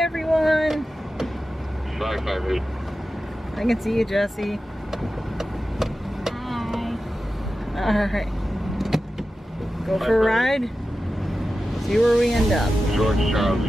everyone. 558. I can see you, Jesse. Hi. Alright. Go for a ride. See where we end up. George Charles.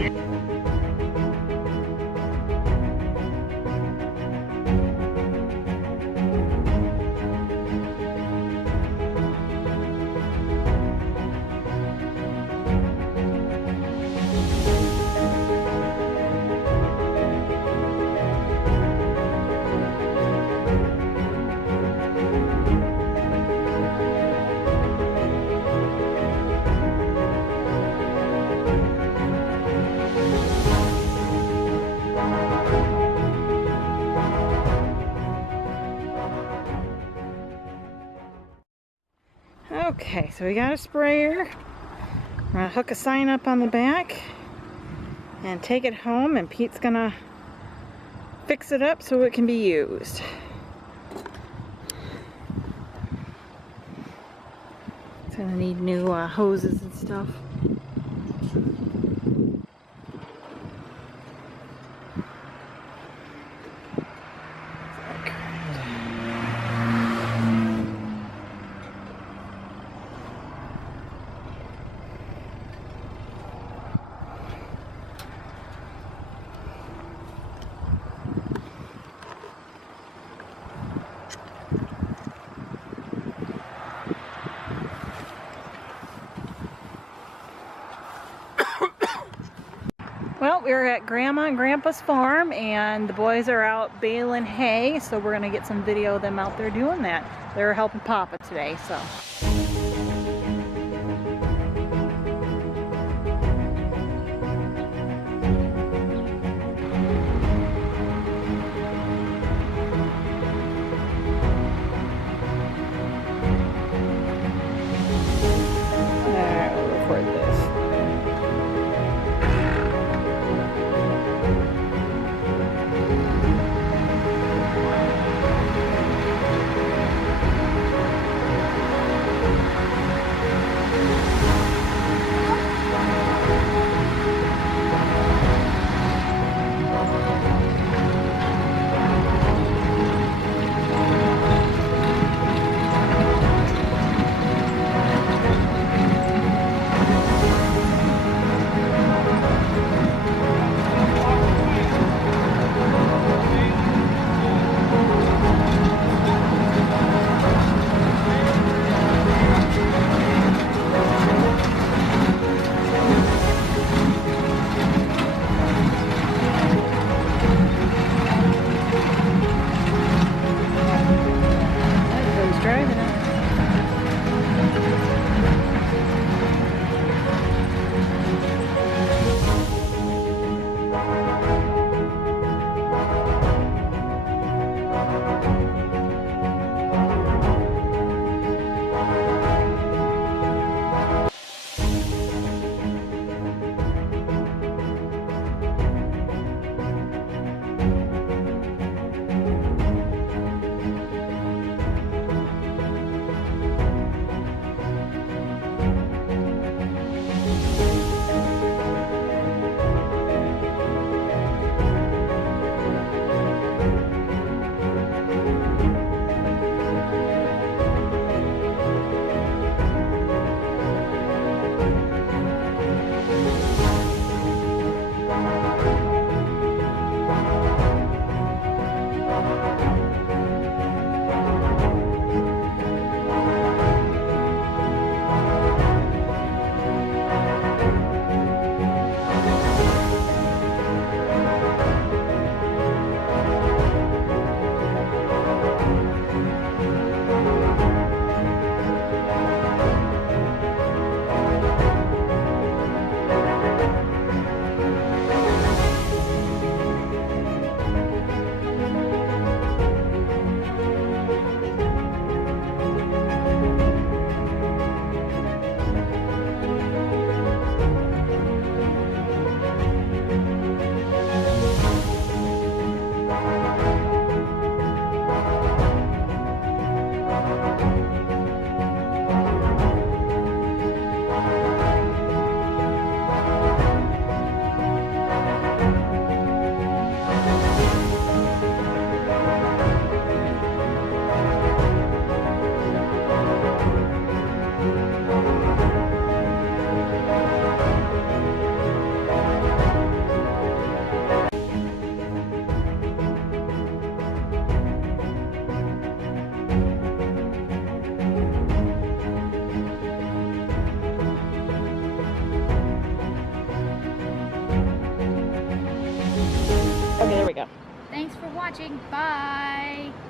Okay, so we got a sprayer. We're gonna hook a sign up on the back and take it home, and Pete's gonna fix it up so it can be used. It's gonna need new hoses and stuff. Well, we're at Grandma and Grandpa's farm, and the boys are out baling hay, so we're going to get some video of them out there doing that. They're helping Papa today, so. Alright, we'll record this. watching. Bye.